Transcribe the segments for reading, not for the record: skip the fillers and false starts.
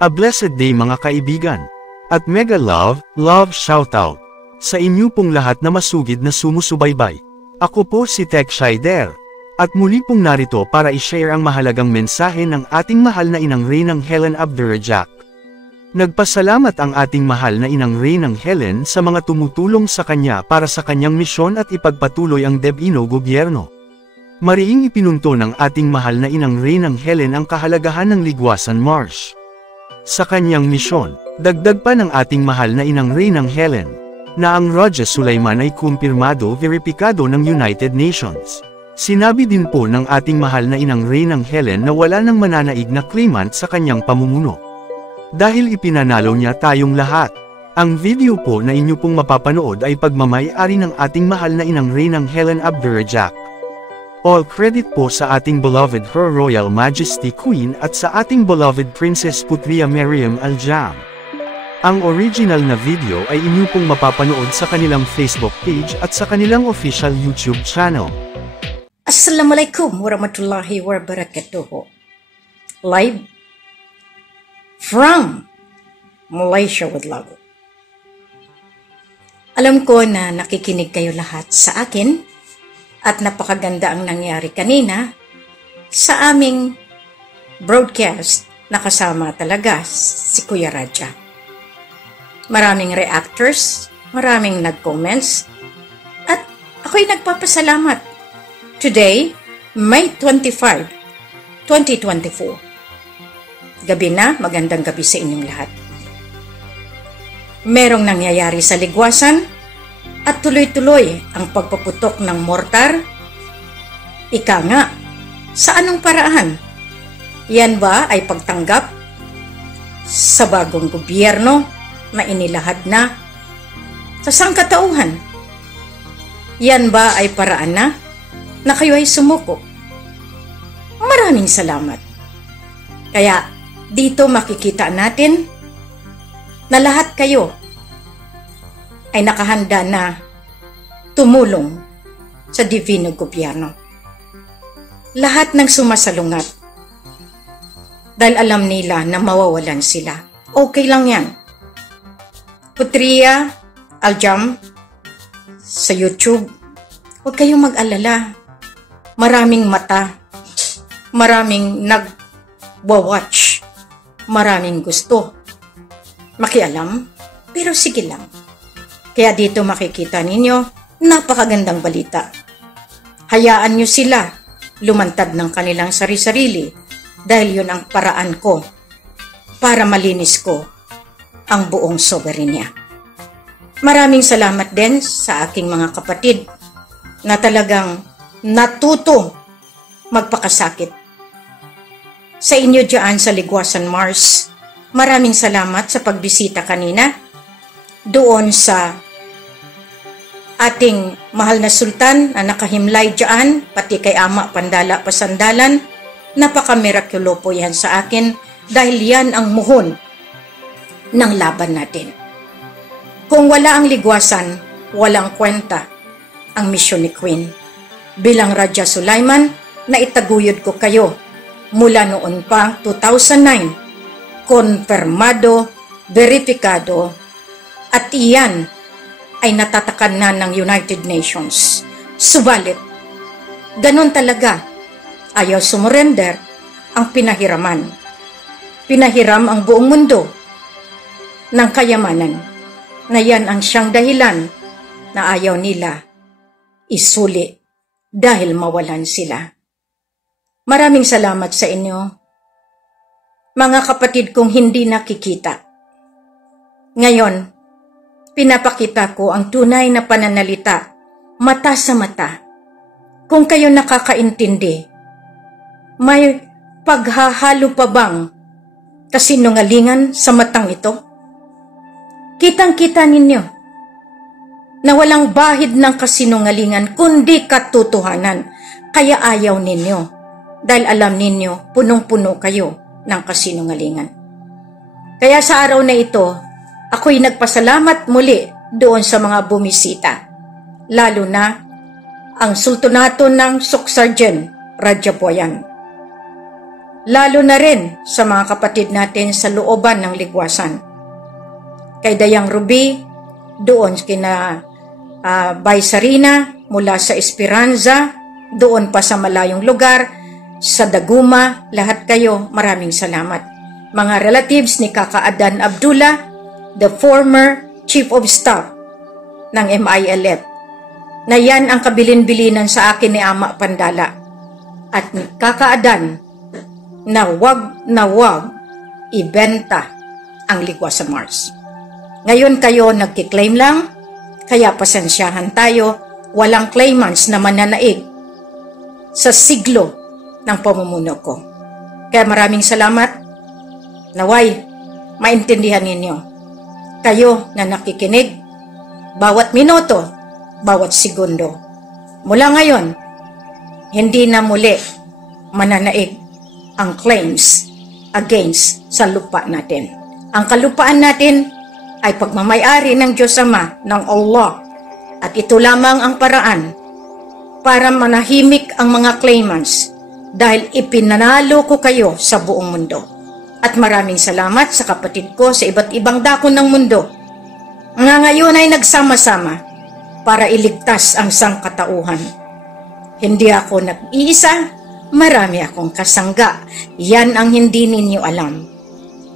A blessed day mga kaibigan. At mega love shoutout sa inyo pong lahat na masugid na sumusubaybay. Ako po si Tech Shider. At muli pong narito para i-share ang mahalagang mensahe ng ating mahal na Inang Reynang Helen Abdurrahjak. Nagpasalamat ang ating mahal na Inang Reynang Helen sa mga tumutulong sa kanya para sa kanyang misyon at ipagpatuloy ang DepEno gobyerno. Mariing ipinunto ng ating mahal na Inang Reynang Helen ang kahalagahan ng Ligwasan March. Sa kanyang misyon, dagdag pa ng ating mahal na Inang Reynang Helen, na ang Raja Sulaiman ay kumpirmado veripikado ng United Nations. Sinabi din po ng ating mahal na Inang Reynang Helen na wala nang mananaig na claimant sa kanyang pamumuno. Dahil ipinanalo niya tayong lahat. Ang video po na inyo pong mapapanood ay pagmamay-ari ng ating mahal na Inang Reynang Helen Abdurrahjak. All credit po sa ating beloved Her Royal Majesty Queen at sa ating beloved Princess Putria Mariam Al-Jam. Ang original na video ay inyo pong mapapanood sa kanilang Facebook page at sa kanilang official YouTube channel. Assalamualaikum warahmatullahi wabarakatuh. Live from Malaysia with love. Alam ko na nakikinig kayo lahat sa akin at napakaganda ang nangyari kanina sa aming broadcast na kasama talaga si Kuya Raja. Maraming reactors, maraming nag-comments, at ako'y nagpapasalamat. Today, May 25, 2024. Gabi na, magandang gabi sa inyong lahat. Merong nangyayari sa Ligwasan at tuloy-tuloy ang pagpaputok ng mortar. Ika nga, sa anong paraan? Yan ba ay pagtanggap sa bagong gobyerno na inilahad na sa sangkatauhan? Yan ba ay paraan na kayo ay sumuko? Maraming salamat. Kaya dito makikita natin na lahat kayo ay nakahanda na tumulong sa divino gobyerno. Lahat ng sumasalungat dahil alam nila na mawawalan sila. Okay lang yan. Putria Al-Jam sa YouTube, huwag kayong mag-alala. Maraming mata, maraming nag-watch, maraming gusto makialam, pero sige lang. Kaya dito makikita ninyo, napakagandang balita. Hayaan nyo sila lumantad ng kanilang sari-sarili dahil yun ang paraan ko para malinis ko ang buong soberenya. Maraming salamat din sa aking mga kapatid na talagang natuto magpakasakit. Sa inyo dyan sa Ligwasan Mars, maraming salamat sa pagbisita kanina doon sa ating mahal na sultan na nakahimlay dyan, pati kay Ama Pandala Pasandalan. Napaka-miraculo po yan sa akin dahil yan ang muhon ng laban natin. Kung wala ang Ligwasan, walang kwenta ang misyon ni Queen. Bilang Raja Sulaiman, na itaguyod ko kayo mula noon pa 2009. Konfirmado, veripikado, at iyan ay natatakan na ng United Nations. Subalit, ganun talaga, ayaw sumurrender ang pinahiraman. Pinahiram ang buong mundo ng kayamanan na yan ang siyang dahilan na ayaw nila isuli dahil mawalan sila. Maraming salamat sa inyo, mga kapatid kong hindi nakikita. Ngayon, pinapakita ko ang tunay na pananalita, mata sa mata. Kung kayo nakakaintindi, may paghahalo pa bang kasinungalingan sa matang ito? Kitang-kita ninyo na walang bahid ng kasinungalingan kundi katotohanan, kaya ayaw ninyo dahil alam ninyo punong-puno kayo ng kasinungalingan. Kaya sa araw na ito, ako'y nagpasalamat muli doon sa mga bumisita, lalo na ang Sultanato ng Suksargen, Raja Boyan. lalo na rin sa mga kapatid natin sa looban ng ligwasan. Kay Dayang Ruby, doon kina Bay Sarina, mula sa Esperanza, doon pa sa malayong lugar, sa Daguma, lahat kayo, maraming salamat. Mga relatives ni Kaka Adan Abdullah, the former Chief of Staff ng MILF, na yan ang kabilin-bilinan sa akin ni Ama Pandala. At ni Kaka Adan, na wag ibenta ang Ligwas sa Mars. Ngayon kayo nagkiklaim lang, kaya pasensyahan tayo, walang claimants na mananaig sa siglo ng pamumuno ko. Kaya maraming salamat, naway maintindihan ninyo. Kayo na nakikinig, bawat minuto, bawat segundo. Mula ngayon, hindi na muli mananaig ang claims against sa lupa natin. Ang kalupaan natin ay pagmamayari ng Diyos Ama, ng Allah. At ito lamang ang paraan para manahimik ang mga claimants dahil ipinanalo ko kayo sa buong mundo. At maraming salamat sa kapatid ko sa iba't ibang dako ng mundo nga ngayon ay nagsama-sama para iligtas ang sangkatauhan. Hindi ako nag-iisa, marami akong kasangga. Yan ang hindi ninyo alam.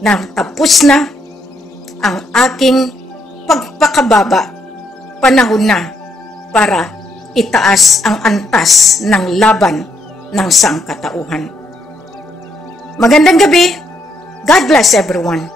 Na tapos na ang aking pagpakababa, panahon na para itaas ang antas ng laban ng sangkatauhan. Magandang gabi. God bless everyone.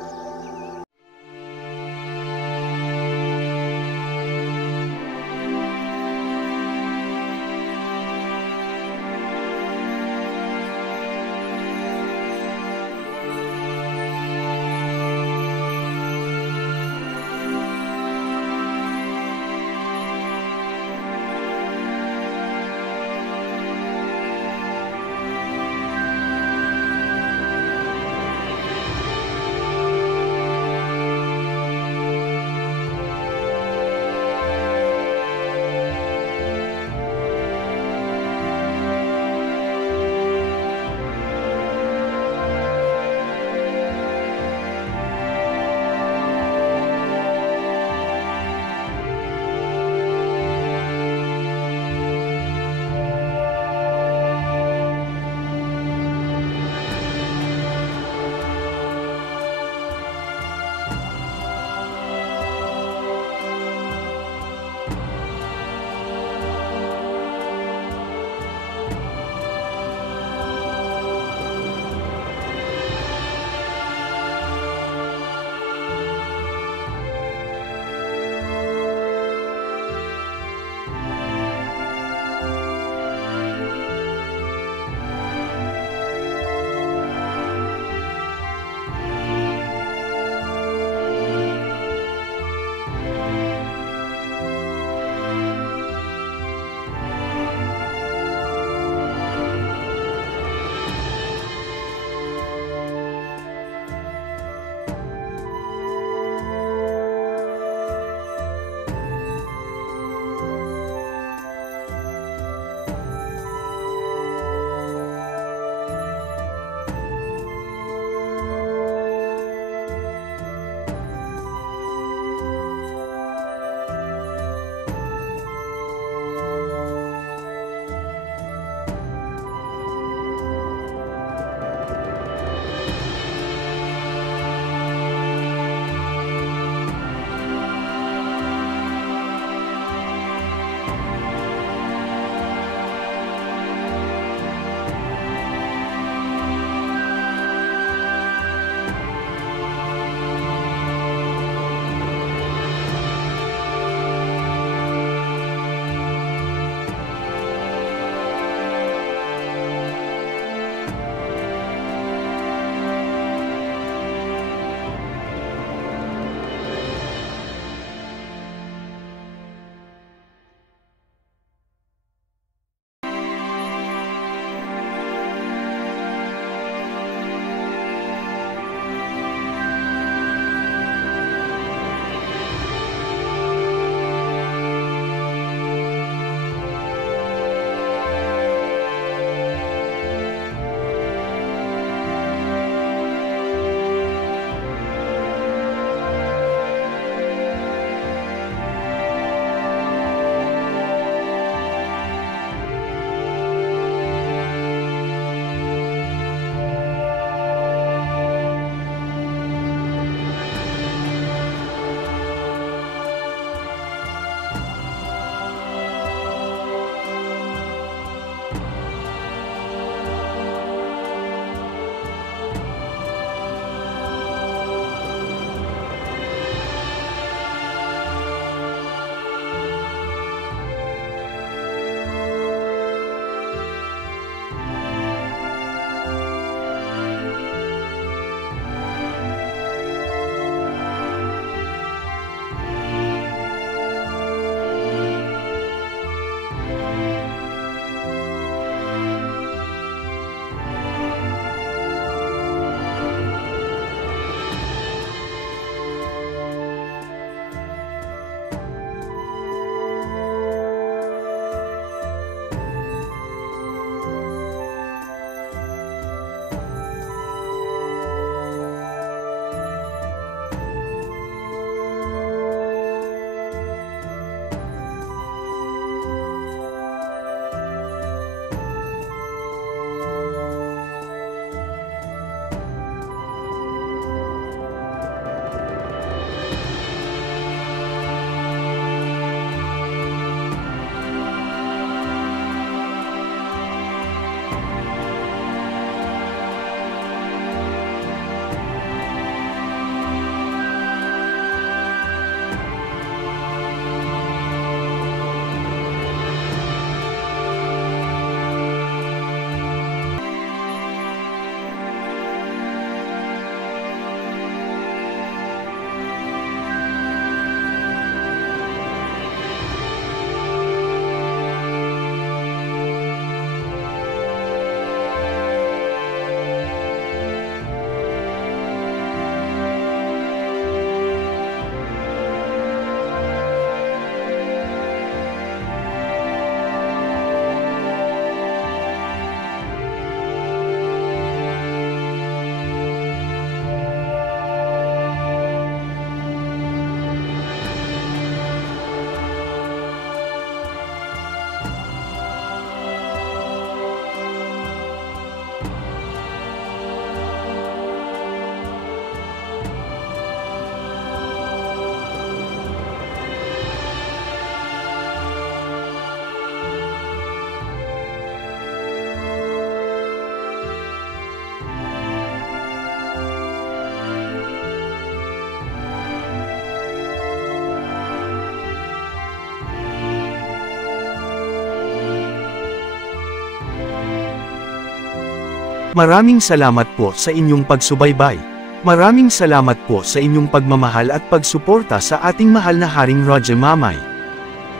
Maraming salamat po sa inyong pagsubaybay. Maraming salamat po sa inyong pagmamahal at pagsuporta sa ating mahal na Haring Roger Mamay.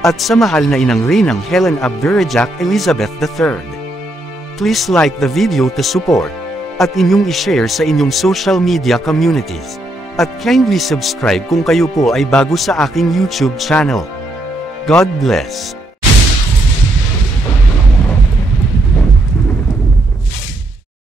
At sa mahal na inang Reynang Helen Abdurrahman Elizabeth III. Please like the video to support, at inyong i-share sa inyong social media communities. At kindly subscribe kung kayo po ay bago sa aking YouTube channel. God bless.